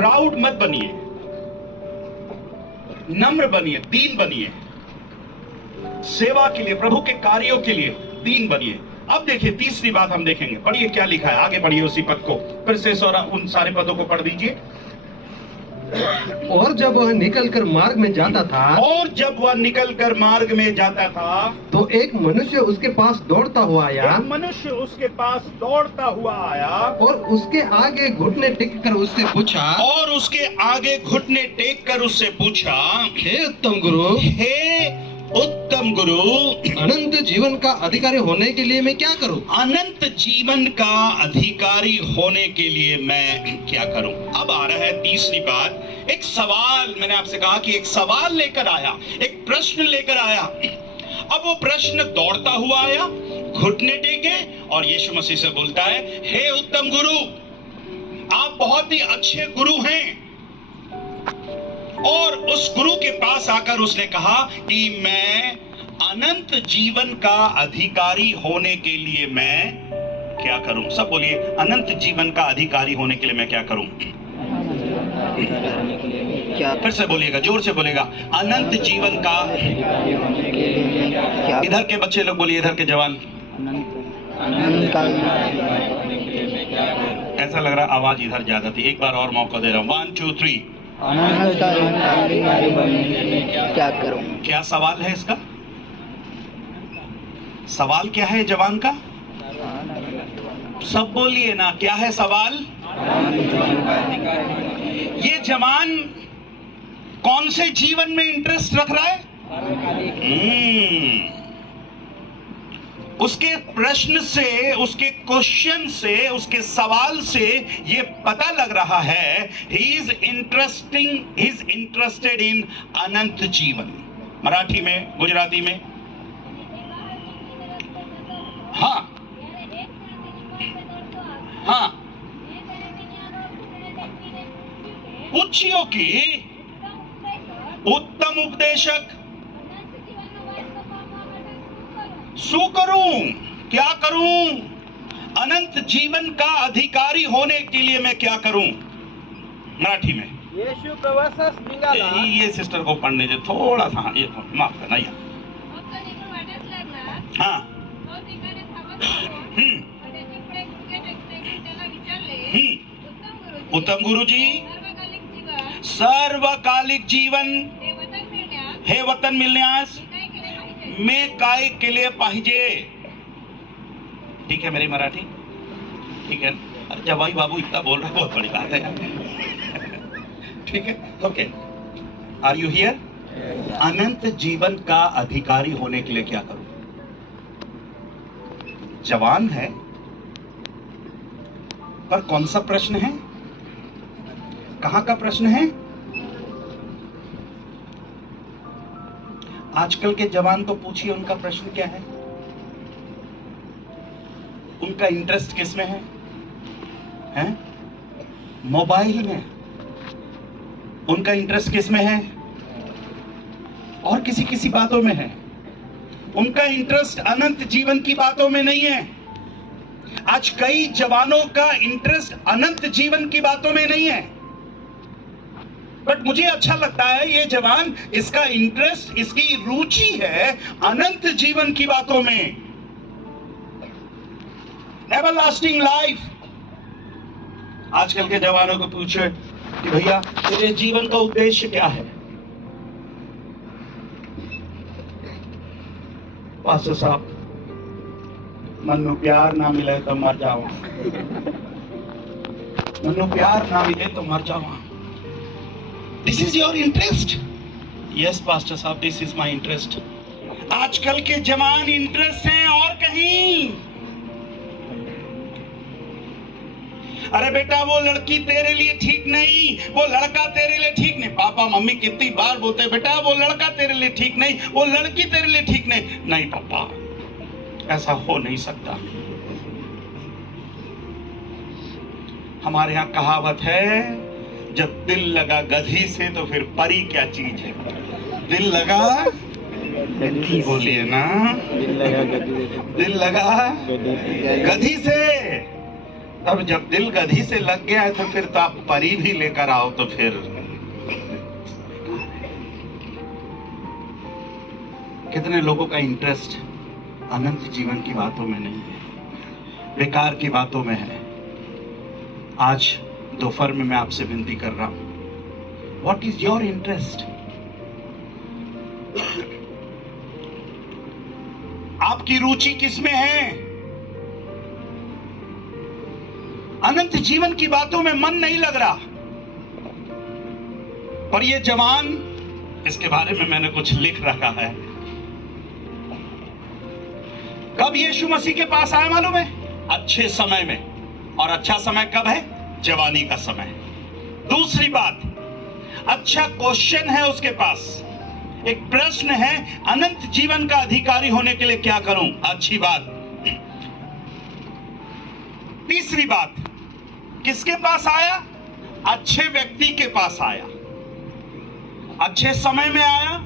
Proud मत बनिए, नम्र बनिए, दीन बनिए, सेवा के लिए, प्रभु के कार्यों के लिए दीन बनिए। अब देखिए तीसरी बात हम देखेंगे, पढ़िए क्या लिखा है, आगे पढ़िए उसी पद को, फिर से उन सारे पदों को पढ़ दीजिए। और जब वह निकलकर मार्ग में जाता था, और जब वह निकलकर मार्ग में जाता था, तो एक मनुष्य उसके पास दौड़ता हुआ आया, एक मनुष्य उसके पास दौड़ता हुआ आया और उसके आगे घुटने टेक कर उससे पूछा, और उसके आगे घुटने टेक कर उससे पूछा, हे उत्तम गुरु, हे उत्तम गुरु, अनंत जीवन का अधिकारी होने के लिए मैं क्या करूं? अनंत जीवन का अधिकारी होने के लिए मैं क्या करूं? अब आ रहा है तीसरी बात, एक सवाल। मैंने आपसे कहा कि एक सवाल लेकर आया, एक प्रश्न लेकर आया। अब वो प्रश्न दौड़ता हुआ आया, घुटने टेके और यीशु मसीह से बोलता है, हे उत्तम गुरु, आप बहुत ही अच्छे गुरु हैं। और उस गुरु के पास आकर उसने कहा कि मैं अनंत जीवन का अधिकारी होने के लिए मैं क्या करूं? सब बोलिए, अनंत जीवन का अधिकारी होने के लिए मैं क्या करूं? फिर से बोलिएगा, जोर से बोलिएगा, अनंत जीवन का। इधर के बच्चे लोग बोलिए, इधर के जवान। ऐसा लग रहा आवाज इधर ज्यादा थी, एक बार और मौका दे रहा हूं। 1 2 3। क्या करूं? क्या सवाल है इसका? सवाल क्या है जवान का? सब बोलिए ना, क्या है सवाल? ये जवान कौन से जीवन में इंटरेस्ट रख रहा है? उसके प्रश्न से, उसके क्वेश्चन से, उसके सवाल से ये पता लग रहा है ही इज इंटरेस्टेड इन अनंत जीवन। मराठी में, गुजराती में, हाँ हाँ, पूछियो कि उत्तम उपदेशक शू करूं, क्या करूं? अनंत जीवन का अधिकारी होने के लिए मैं क्या करूं? मराठी में येशू प्रवासास निघाला। ये सिस्टर को पढ़ने दे थोड़ा सा, ये माफ करना या हाँ। उत्तम गुरु जी, सर्वकालिक जीवन हे वतन मिळण्यास मैं काय केले पाहिजे? ठीक है मेरी मराठी, ठीक है। अरे जवाई बाबू इतना बोल रहा है, बहुत बड़ी बात है। ठीक है, ओके। Are you here? अनंत जीवन का अधिकारी होने के लिए क्या करूं? जवान है, पर कौन सा प्रश्न है? कहां का प्रश्न है? आजकल के जवान को पूछिए, उनका प्रश्न क्या है? उनका इंटरेस्ट किस में है? हैं? मोबाइल में। उनका इंटरेस्ट किस में है? और किसी किसी बातों में है। उनका इंटरेस्ट अनंत जीवन की बातों में नहीं है। आज कई जवानों का इंटरेस्ट अनंत जीवन की बातों में नहीं है। बट मुझे अच्छा लगता है ये जवान, इसका इंटरेस्ट, इसकी रुचि है अनंत जीवन की बातों में, एवरलास्टिंग लाइफ। आजकल के जवानों को पूछे कि भैया तेरे जीवन का उद्देश्य क्या है? पास्टर साहब, मन्नू प्यार ना मिले तो मर जाओ, मन्नू प्यार ना मिले तो मर जाओ। This is your interest? Yes pastor साहब, दिस इज माई इंटरेस्ट। आजकल के जवान इंटरेस्ट हैं और कहीं। अरे बेटा वो लड़की तेरे लिए ठीक नहीं, वो लड़का तेरे लिए ठीक नहीं। पापा मम्मी कितनी बार बोलते हैं, बेटा वो लड़का तेरे लिए ठीक नहीं, वो लड़की तेरे लिए ठीक नहीं। नहीं पापा, ऐसा हो नहीं सकता। हमारे यहाँ कहावत है, जब दिल लगा गधी से तो फिर परी क्या चीज है? दिल लगा गधी, बोलिए ना, दिल लगा गधी से अब जब दिल गधी से लग गया है तो फिर तो आप परी भी लेकर आओ तो फिर कितने लोगों का इंटरेस्ट अनंत जीवन की बातों में नहीं है, बेकार की बातों में है। आज दोपहर में मैं आपसे विनती कर रहा हूं, व्हाट इज योर इंटरेस्ट? आपकी रुचि किसमें है? अनंत जीवन की बातों में मन नहीं लग रहा। पर ये जवान, इसके बारे में मैंने कुछ लिख रखा है। कब यीशु मसीह के पास आया मालूम है? अच्छे समय में। और अच्छा समय कब है? जवानी का समय। दूसरी बात, अच्छा क्वेश्चन है उसके पास, एक प्रश्न है, अनंत जीवन का अधिकारी होने के लिए क्या करूं? अच्छी बात। तीसरी बात, किसके पास आया? अच्छे व्यक्ति के पास आया, अच्छे समय में आया,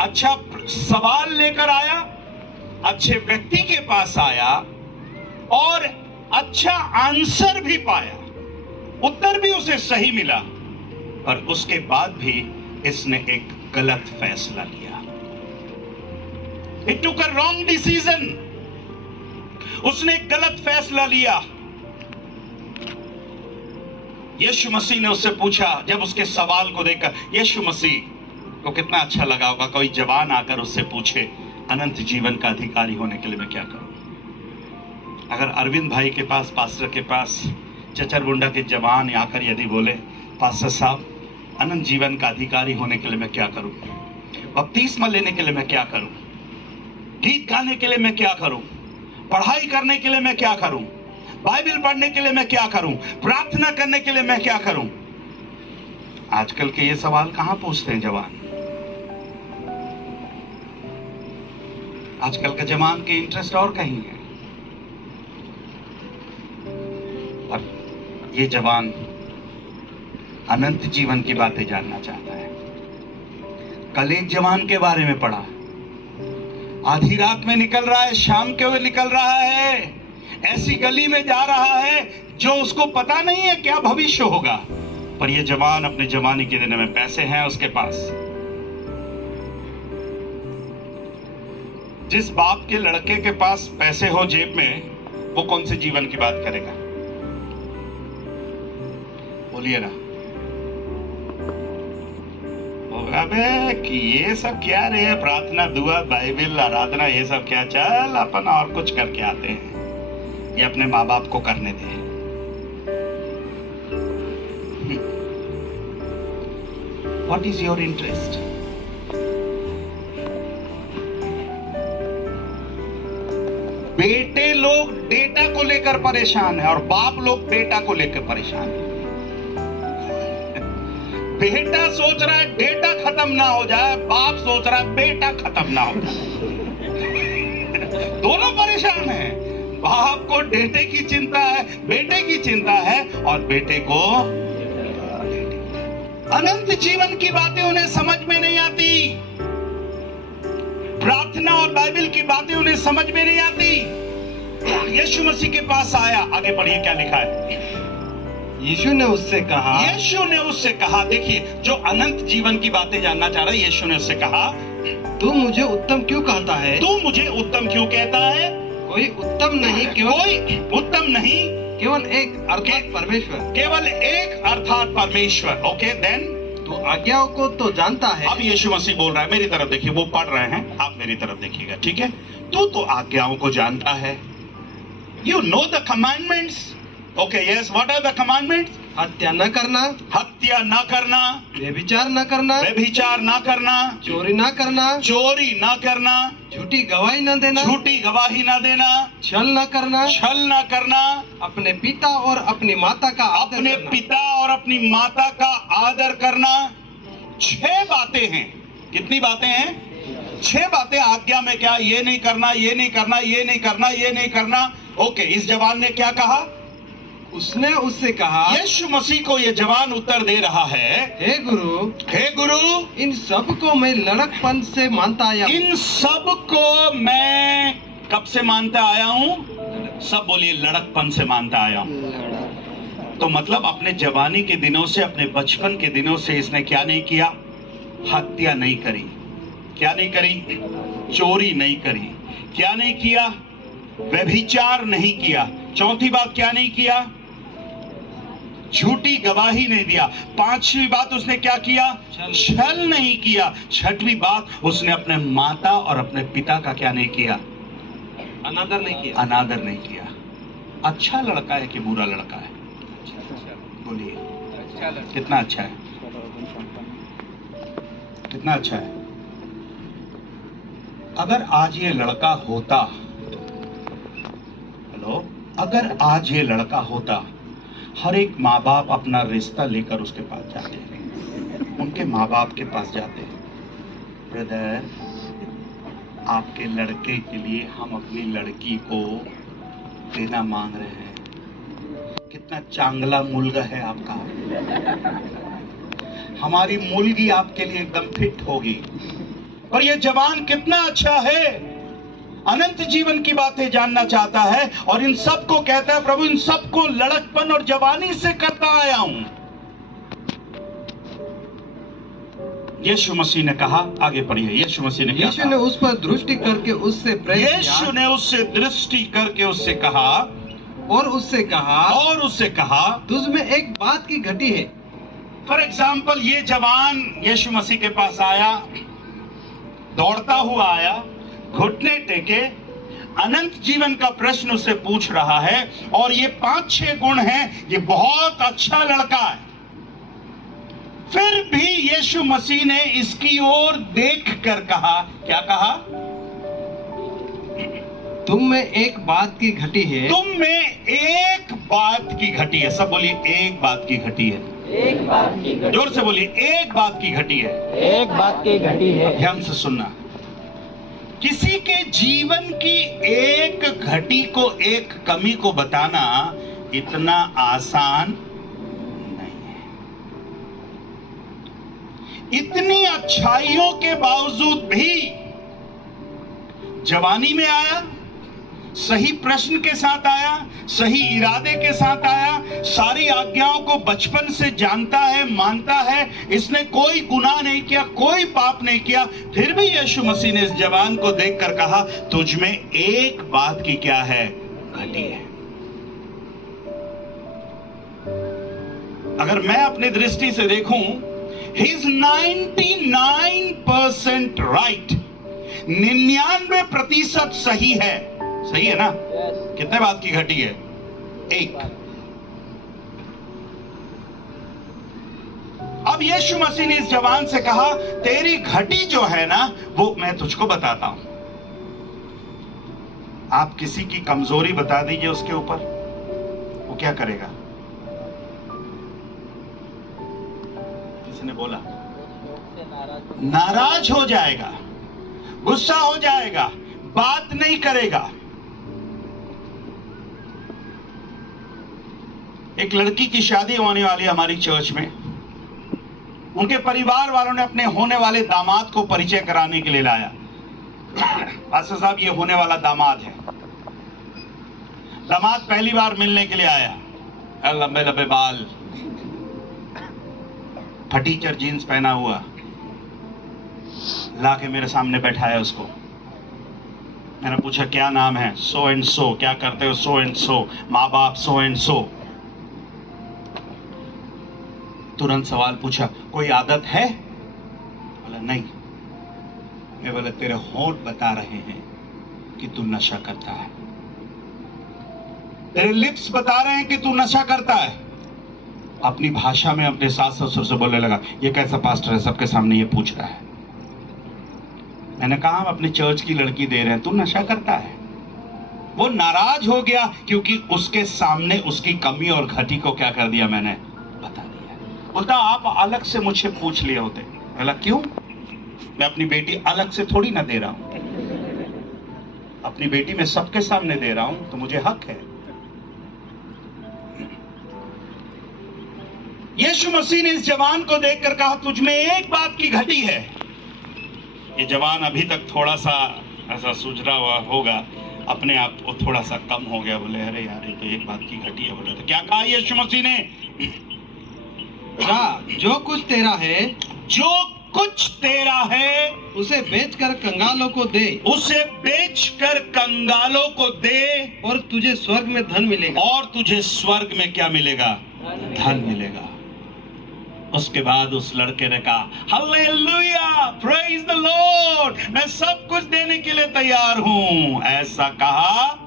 अच्छा सवाल लेकर आया, अच्छे व्यक्ति के पास आया और अच्छा आंसर भी पाया, उत्तर भी उसे सही मिला। पर उसके बाद भी इसने एक गलत फैसला लिया। It took a wrong decision. उसने एक गलत फैसला लिया। यीशु मसीह ने उससे पूछा, जब उसके सवाल को देखकर यीशु मसीह को कितना अच्छा लगा होगा, कोई जवान आकर उससे पूछे अनंत जीवन का अधिकारी होने के लिए मैं क्या करूं? अगर अरविंद भाई के पास, पास्टर के पास, चचरगुंडा के जवान आकर यदि बोले, पास्टर साहब अनंत जीवन का अधिकारी होने के लिए मैं क्या करूं? बपतिस्मा लेने के लिए मैं क्या करूं? गीत गाने के लिए मैं क्या करूं? पढ़ाई करने के लिए मैं क्या करूं? बाइबल पढ़ने के लिए मैं क्या करूं? प्रार्थना करने के लिए मैं क्या करूं? आजकल के ये सवाल कहां पूछते हैं जवान? आजकल के जवान के इंटरेस्ट और कहीं है। और ये जवान अनंत जीवन की बातें जानना चाहता है। कल एक जवान के बारे में पढ़ा, आधी रात में निकल रहा है, शाम के हुए निकल रहा है, ऐसी गली में जा रहा है जो उसको पता नहीं है क्या भविष्य होगा। पर यह जवान अपने जवानी के दिन में पैसे हैं उसके पास। जिस बाप के लड़के के पास पैसे हो जेब में, वो कौन से जीवन की बात करेगा? बोलिए ना। अबे कि ये सब क्या रे, प्रार्थना, दुआ, बाइबल, आराधना, ये सब क्या? चल अपन और कुछ करके आते हैं, ये अपने माँ बाप को करने दे। What is your interest? बेटे लोग डेटा को लेकर परेशान है और बाप लोग बेटा को लेकर परेशान है। बेटा सोच रहा है डेटा खत्म ना हो जाए, बाप सोच रहा है बेटा खत्म ना हो जाए। दोनों परेशान हैं। बाप को डेटे की चिंता है, बेटे की चिंता है, और बेटे को अनंत जीवन की बातें उन्हें समझ में नहीं आती। प्रार्थना और बाइबल की बातें उन्हें समझ में नहीं आती। यीशु मसीह के पास आया, आगे पढ़िए क्या लिखा है। यीशु ने उससे कहा, देखिए जो अनंत जीवन की बातें जानना चाह रहा है, यीशु ने उससे कहा, तू मुझे उत्तम क्यों कहता है? तू मुझे उत्तम क्यों कहता है? कोई उत्तम नहीं, केवल एक अर्थात परमेश्वर। केवल एक अर्थात परमेश्वर। ओके देन, तू आज्ञाओं को तो जानता है। अब यीशु मसीह बोल रहा है, मेरी तरफ देखिए, वो पढ़ रहे हैं, आप मेरी तरफ देखिएगा, ठीक है? तू तो आज्ञाओं को जानता है। You know the commandments. Okay, yes. What are the commandments? हत्या न करना, हत्या न करना, व्यभिचार न करना, व्यभिचार न करना, चोरी न करना, चोरी न करना, झूठी गवाही न देना, झूठी गवाही न देना, छल न करना, छल न करना, अपने पिता और अपनी माता का आदर अपने करना। पिता और अपनी माता का आदर करना। 6 बातें हैं। कितनी बातें हैं? 6 बातें आज्ञा में। क्या? ये नहीं करना, ये नहीं करना, ये नहीं करना, ये नहीं करना। ओके, इस जवान ने क्या कहा? उसने उससे कहा, यीशु मसीह को ये जवान उत्तर दे रहा है, हे गुरु, इन सब को मैं लड़कपन से मानता आया हूं। इन सब को मैं कब से मानता आया हूं? सब बोलिए, लड़कपन से मानता आया हूं। तो मतलब अपने जवानी के दिनों से, अपने बचपन के दिनों से इसने क्या नहीं किया? हत्या नहीं करी। क्या नहीं करी? चोरी नहीं करी। क्या नहीं किया? व्यभिचार नहीं किया। चौथी बात क्या नहीं किया? झूठी गवाही नहीं दिया। पांचवी बात उसने क्या किया? छल नहीं किया। छठवीं बात, उसने अपने माता और अपने पिता का क्या नहीं किया? अनादर नहीं किया। अनादर नहीं किया। अच्छा लड़का है कि बुरा लड़का है? बोलिए, कितना अच्छा है? कितना अच्छा है? अगर आज ये लड़का होता, हेलो, अगर आज ये लड़का होता, हर एक माँ बाप अपना रिश्ता लेकर उसके पास जाते हैं, उनके माँ बाप के पास जाते हैं, ब्रदर आपके लड़के के लिए हम अपनी लड़की को देना मांग रहे हैं, कितना चांगला मुलगा है आपका, हमारी मुलगी आपके लिए एकदम फिट होगी। और ये जवान कितना अच्छा है, अनंत जीवन की बातें जानना चाहता है और इन सब को कहता है, प्रभु इन सबको लड़कपन और जवानी से करता आया हूं। यीशु मसीह ने कहा, आगे पढ़िए, यीशु मसीह ने क्या यीशु ने उस पर दृष्टि करके उससे प्रेम किया। यीशु ने उससे दृष्टि करके उससे कहा, और उससे कहा तुझ में एक बात की घटी है। फॉर एग्जाम्पल, ये जवान यीशु मसीह के पास आया, दौड़ता हुआ आया, घुटने टेके, अनंत जीवन का प्रश्न उससे पूछ रहा है, और ये 5-6 गुण हैं, ये बहुत अच्छा लड़का है। फिर भी यीशु मसीह ने इसकी ओर देख कर कहा, क्या कहा? तुम में एक बात की घटी है। तुम में एक बात की घटी है। सब बोलिए, एक बात की घटी है। एक बात की घटी। जोर से बोलिए, एक बात की घटी है। एक बात की घटी है। ध्यान से सुनना, किसी के जीवन की एक घटी को, एक कमी को बताना इतना आसान नहीं है। इतनी अच्छाइयों के बावजूद भी जवानी में आया, सही प्रश्न के साथ आया, सही इरादे के साथ आया, सारी आज्ञाओं को बचपन से जानता है, मानता है, इसने कोई गुनाह नहीं किया, कोई पाप नहीं किया। फिर भी यीशु मसीह ने इस जवान को देखकर कहा, तुझ में एक बात की क्या है? घटी है। अगर मैं अपनी दृष्टि से देखूं, ही इज 99% राइट, 99% सही है। सही है ना? कितने बात की घटी है? एक। अब यीशु मसीह ने इस जवान से कहा, तेरी घटी जो है ना, वो मैं तुझको बताता हूं। आप किसी की कमजोरी बता दीजिए उसके ऊपर, वो क्या करेगा? किसी ने बोला, नाराज हो जाएगा, गुस्सा हो जाएगा, बात नहीं करेगा। एक लड़की की शादी होने वाली हमारी चर्च में, उनके परिवार वालों ने अपने होने वाले दामाद को परिचय कराने के लिए लाया। पास्टर साहब, ये होने वाला दामाद है। दामाद पहली बार मिलने के लिए आया, लंबे लंबे बाल, फटीचर जीन्स पहना हुआ, लाके मेरे सामने बैठाया उसको। मैंने पूछा, क्या नाम है? So and so. क्या करते हो? So and so. माँ बाप? So and so. तुरंत सवाल पूछा, कोई आदत है? बोला नहीं। मैं बोला, तेरे होंठ बता रहे हैं कि तू नशा करता है, तेरे लिप्स बता रहे हैं कि तू नशा करता है। अपनी भाषा में अपने सास ससुर से बोलने लगा, ये कैसा पास्टर है, सबके सामने ये पूछ रहा है। मैंने कहा, हम अपनी चर्च की लड़की दे रहे हैं, तू नशा करता है। वो नाराज हो गया क्योंकि उसके सामने उसकी कमी और घटी को क्या कर दिया, मैंने बता दिया। बोलता, आप अलग से मुझसे पूछ लिए होते। बोला, क्यों? मैं अपनी बेटी अलग से थोड़ी ना दे रहा हूं, अपनी बेटी मैं सबके सामने दे रहा हूं, तो मुझे हक है। यीशु मसीह ने इस जवान को देखकर कहा, तुझ में एक बात की घटी है। ये जवान अभी तक थोड़ा सा ऐसा सूझ रहा हुआ होगा, अपने आप वो थोड़ा सा कम हो गया, बोले अरे यार ये तो एक बात की घटी है। बोले तो क्या कहा यीशु मसीह ने? जा, जो कुछ तेरा है, जो कुछ तेरा है उसे बेचकर कंगालों को दे, उसे बेचकर कंगालों को दे, और तुझे स्वर्ग में धन मिलेगा। और तुझे स्वर्ग में क्या मिलेगा? धन मिलेगा। उसके बाद उस लड़के ने कहा हालेलुया, प्रेज द लॉर्ड, मैं सब कुछ देने के लिए तैयार हूं। ऐसा कहा?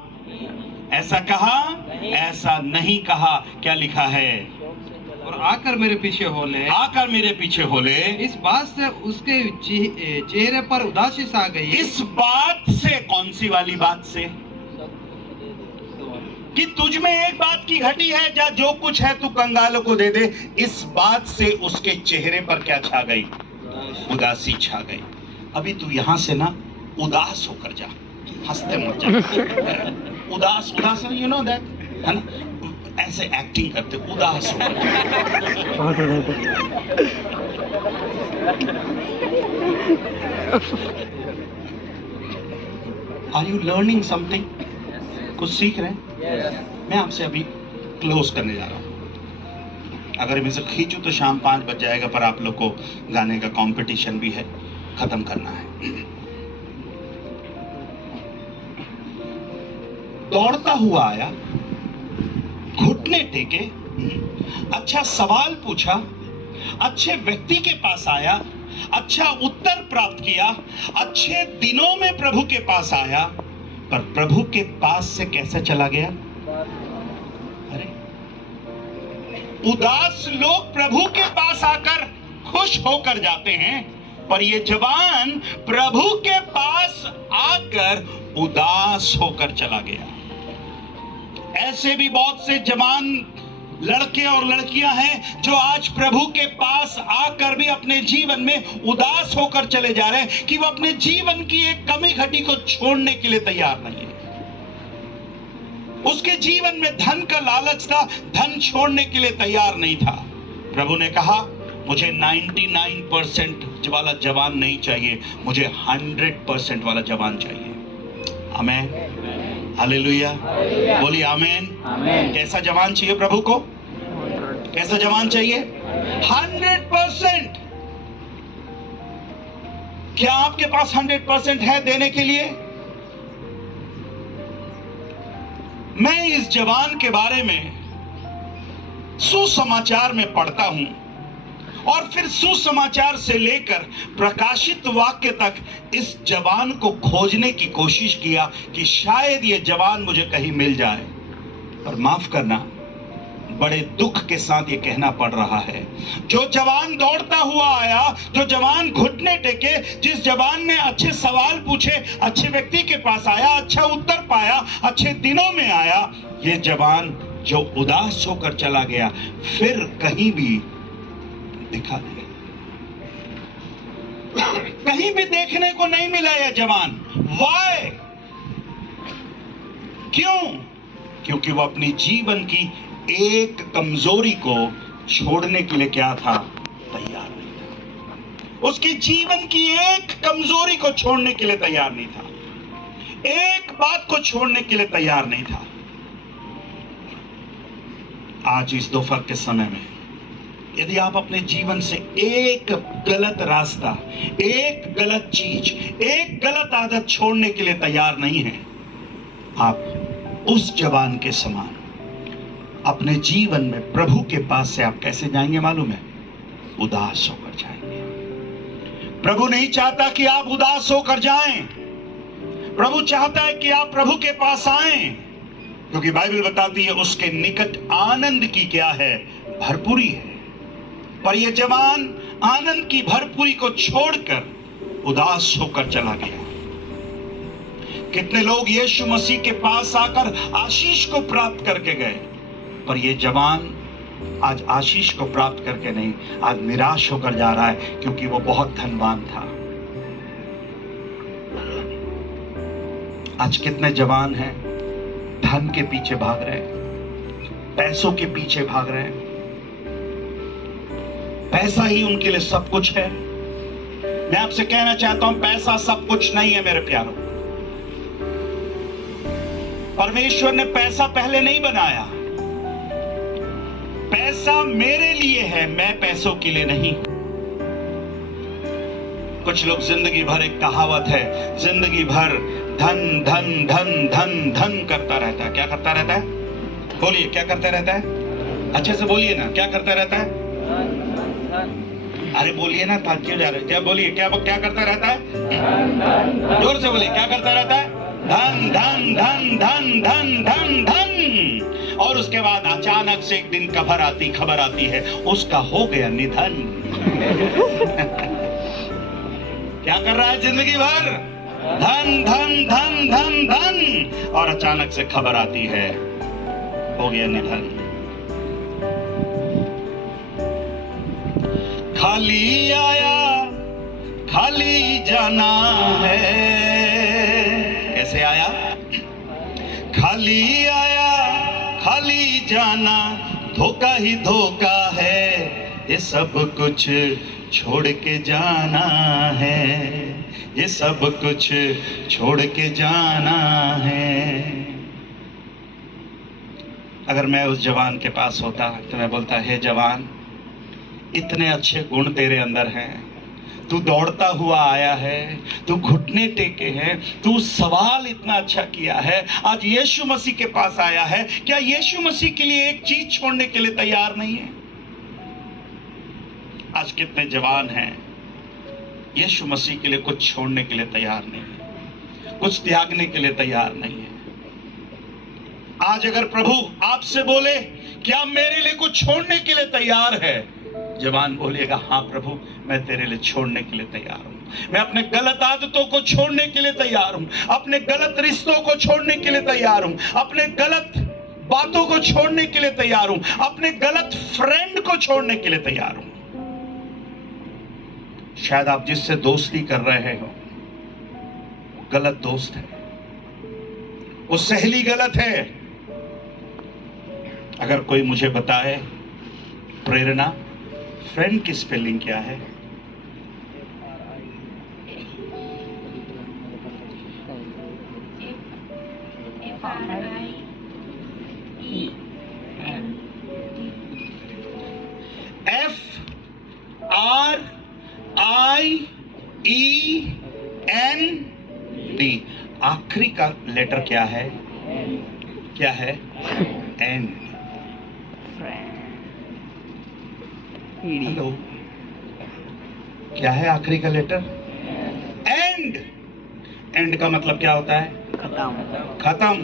ऐसा कहा? ऐसा नहीं कहा। क्या लिखा है? और आकर मेरे पीछे हो ले, आकर मेरे पीछे हो ले। इस बात से उसके चेहरे पर उदासी आ गई। इस बात से? कौन सी वाली बात से? कि तुझ में एक बात की घटी है, जा जो कुछ है तू कंगालों को दे दे। इस बात से उसके चेहरे पर क्या छा गई? उदासी छा गई। अभी तू यहां से ना उदास होकर जा, हंसते मत जा। उदास उदास यू नो दैट, है ना? ऐसे एक्टिंग करते उदास होकर आर यू लर्निंग समथिंग? कुछ सीख रहे हैं? मैं आपसे अभी क्लोज करने जा रहा हूं। अगर मैं इसे खींचूं तो शाम 5 बज जाएगा, पर आप लोग को गाने का कंपटीशन भी है, खत्म करना है। दौड़ता हुआ आया, घुटने टेके, अच्छा सवाल पूछा, अच्छे व्यक्ति के पास आया, अच्छा उत्तर प्राप्त किया, अच्छे दिनों में प्रभु के पास आया, पर प्रभु के पास से कैसे चला गया? अरे उदास लोग प्रभु के पास आकर खुश होकर जाते हैं, पर ये जवान प्रभु के पास आकर उदास होकर चला गया। ऐसे भी बहुत से जवान लड़के और लड़कियां हैं जो आज प्रभु के पास आकर भी अपने जीवन में उदास होकर चले जा रहे हैं कि वो अपने जीवन की एक कमी घटी को छोड़ने के लिए तैयार नहीं है। उसके जीवन में धन का लालच था, धन छोड़ने के लिए तैयार नहीं था। प्रभु ने कहा मुझे 99% वाला जवान नहीं चाहिए, मुझे 100% वाला जवान चाहिए। आमीन, हालेलुया, बोलिए आमीन। कैसा जवान चाहिए प्रभु को? कैसा जवान चाहिए? 100%। क्या आपके पास 100% है देने के लिए? मैं इस जवान के बारे में सुसमाचार में पढ़ता हूं और फिर सुसमाचार से लेकर प्रकाशित वाक्य तक इस जवान को खोजने की कोशिश किया कि शायद ये जवान मुझे कहीं मिल जाए। और माफ करना, बड़े दुख के साथ ये कहना पड़ रहा है, जो जवान दौड़ता हुआ आया, जो जवान घुटने टेके, जिस जवान ने अच्छे सवाल पूछे, अच्छे व्यक्ति के पास आया, अच्छा उत्तर पाया, अच्छे दिनों में आया, ये जवान जो उदास होकर चला गया, फिर कहीं भी दिखा नहीं, कहीं भी देखने को नहीं मिला यह जवान। वाई? क्यों? क्योंकि वो अपनी जीवन की एक कमजोरी को छोड़ने के लिए क्या था? तैयार नहीं था। उसकी जीवन की एक कमजोरी को छोड़ने के लिए तैयार नहीं था, एक बात को छोड़ने के लिए तैयार नहीं था। आज इस दोपहर के समय में यदि आप अपने जीवन से एक गलत रास्ता, एक गलत चीज, एक गलत आदत छोड़ने के लिए तैयार नहीं है, आप उस जवान के समान अपने जीवन में प्रभु के पास से आप कैसे जाएंगे मालूम है? उदास होकर जाएंगे। प्रभु नहीं चाहता कि आप उदास होकर जाएं। प्रभु चाहता है कि आप प्रभु के पास आएं, क्योंकि बाइबल बताती है उसके निकट आनंद की क्या है? भरपूरी है। पर यह जवान आनंद की भरपूरी को छोड़कर उदास होकर चला गया। कितने लोग यीशु मसीह के पास आकर आशीष को प्राप्त करके गए, पर यह जवान आज आशीष को प्राप्त करके नहीं, आज निराश होकर जा रहा है, क्योंकि वो बहुत धनवान था। आज कितने जवान हैं धन के पीछे भाग रहे हैं, पैसों के पीछे भाग रहे हैं, पैसा ही उनके लिए सब कुछ है। मैं आपसे कहना चाहता हूं, पैसा सब कुछ नहीं है मेरे प्यारों। परमेश्वर ने पैसा पहले नहीं बनाया। पैसा मेरे लिए है, मैं पैसों के लिए नहीं। कुछ लोग जिंदगी भर, एक कहावत है, जिंदगी भर धन धन धन धन धन करता रहता है। क्या करता रहता है? बोलिए, क्या करता रहता है? अच्छे से बोलिए ना, क्या करता रहता है? अरे बोलिए ना, थक क्यों जा रहे? क्या बोलिए, क्या क्या करता रहता है? जोर से बोलिए, क्या करता रहता है? धन धन धन धन धन धन धन। और उसके बाद अचानक से एक दिन खबर आती है, उसका हो गया निधन। क्या कर रहा है जिंदगी भर? धन धन धन धन धन, और अचानक से खबर आती है, हो गया निधन। खाली आया खाली जाना है। कैसे आया? खाली आया खाली जाना, धोखा ही धोखा है, ये सब कुछ छोड़ के जाना है, ये सब कुछ छोड़ के जाना है। अगर मैं उस जवान के पास होता तो मैं बोलता, हे जवान, इतने अच्छे गुण तेरे अंदर हैं, तू दौड़ता हुआ आया है, तू घुटने टेके हैं, तू सवाल इतना अच्छा किया है, आज यीशु मसीह के पास आया है, क्या यीशु मसीह के लिए एक चीज छोड़ने के लिए तैयार नहीं है? आज कितने जवान हैं यीशु मसीह के लिए कुछ छोड़ने के लिए तैयार नहीं है, कुछ त्यागने के लिए तैयार नहीं है। आज अगर प्रभु आपसे बोले, क्या मेरे लिए कुछ छोड़ने के लिए तैयार है? जवान बोलिएगा, हाँ प्रभु, मैं तेरे लिए छोड़ने के लिए तैयार हूं। मैं अपने गलत आदतों को छोड़ने के लिए तैयार हूं, अपने गलत रिश्तों को छोड़ने के लिए तैयार हूं, अपने गलत बातों को छोड़ने के लिए तैयार हूं, अपने गलत फ्रेंड को छोड़ने के लिए तैयार हूं। शायद आप जिससे दोस्ती कर रहे हो गलत दोस्त है, वो सहेली गलत है। अगर कोई मुझे बताए, प्रेरणा फ्रेंड की स्पेलिंग क्या है? FRIEND। आखिरी का लेटर क्या है? क्या है? एन। हेलो, क्या है आखिरी का लेटर? एंड। एंड का मतलब क्या होता है? खत्म।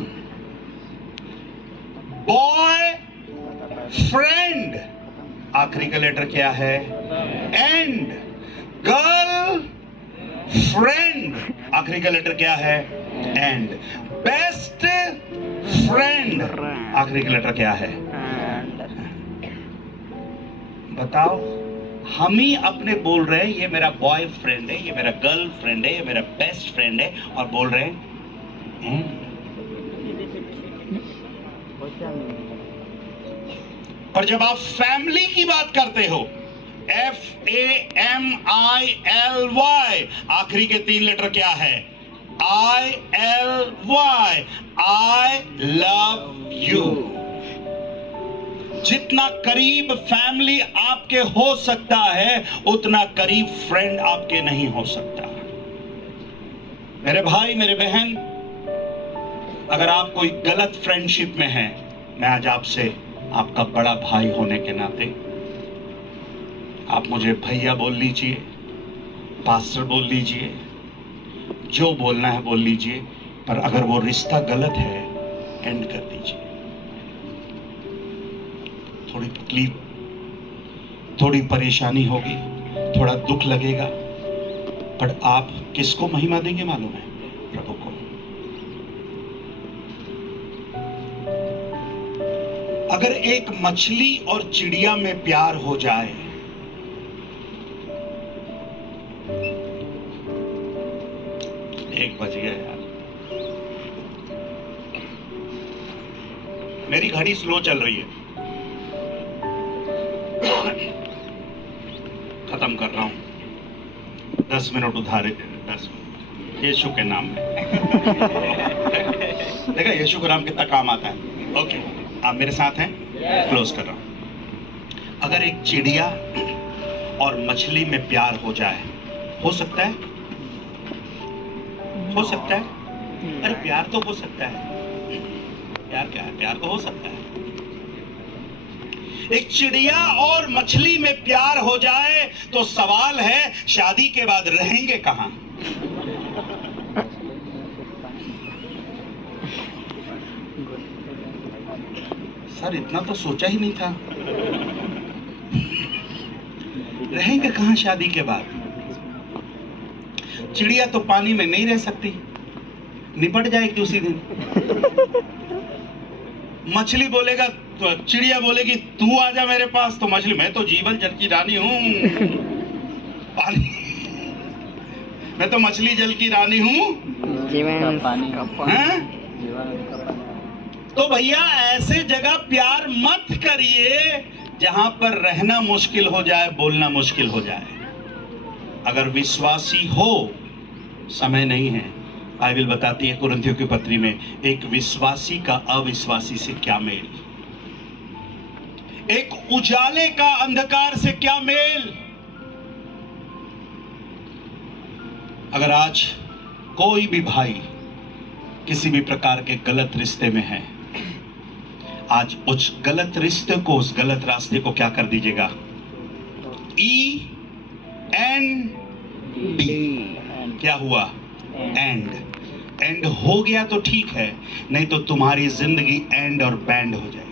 बॉय फ्रेंड, आखिरी का लेटर क्या है? एंड। गर्ल फ्रेंड, आखिरी का लेटर क्या है? एंड। बेस्ट फ्रेंड, आखिरी का लेटर क्या है? बताओ, हम ही अपने बोल रहे हैं ये मेरा बॉय फ्रेंड है, ये मेरा गर्ल फ्रेंड है, ये मेरा बेस्ट फ्रेंड है, और बोल रहे हैं। और जब आप फैमिली की बात करते हो, FAMILY, आखिरी के 3 लेटर क्या है? ILY, I love you। जितना करीब फैमिली आपके हो सकता है, उतना करीब फ्रेंड आपके नहीं हो सकता। मेरे भाई, मेरे बहन, अगर आप कोई गलत फ्रेंडशिप में हैं, मैं आज आपसे, आपका बड़ा भाई होने के नाते, आप मुझे भैया बोल लीजिए, पास्टर बोल लीजिए, जो बोलना है बोल लीजिए, पर अगर वो रिश्ता गलत है, एंड कर दीजिए। थोड़ी तकलीफ, थोड़ी परेशानी होगी, थोड़ा दुख लगेगा, पर आप किसको महिमा देंगे मालूम है? प्रभु को। अगर एक मछली और चिड़िया में प्यार हो जाए, 1 बज गया यार, मेरी घड़ी स्लो चल रही है, खत्म कर रहा हूं। 10 मिनट उधार, 10 मिनट यीशु के नाम में। देखा यीशु को नाम कितना काम आता है। ओके, आप मेरे साथ हैं? क्लोज कर रहा हूं। अगर एक चिड़िया और मछली में प्यार हो जाए, हो सकता है? हो सकता है? अरे प्यार तो हो सकता है। प्यार क्या है? प्यार तो हो सकता है। एक चिड़िया और मछली में प्यार हो जाए तो सवाल है शादी के बाद रहेंगे कहां? सर इतना तो सोचा ही नहीं था। रहेंगे कहां शादी के बाद? चिड़िया तो पानी में नहीं रह सकती, निपट जाएगी उसी दिन। मछली बोलेगा तो चिड़िया बोलेगी तू आजा मेरे पास, तो मछली मैं तो जीवन जल की रानी हूं। पानी मैं तो मछली जल की रानी हूं। जीवन पानी हैं? तो भैया ऐसे जगह प्यार मत करिए जहां पर रहना मुश्किल हो जाए, बोलना मुश्किल हो जाए। अगर विश्वासी हो, समय नहीं है। बाइबल बताती है कुरिन्थियों की पत्री में, एक विश्वासी का अविश्वासी से क्या मेल, एक उजाले का अंधकार से क्या मेल। अगर आज कोई भी भाई किसी भी प्रकार के गलत रिश्ते में है, आज उस गलत रिश्ते को, उस गलत रास्ते को क्या कर दीजिएगा? END। क्या हुआ? एंड। एंड हो गया तो ठीक है, नहीं तो तुम्हारी जिंदगी एंड और बैंड हो जाए।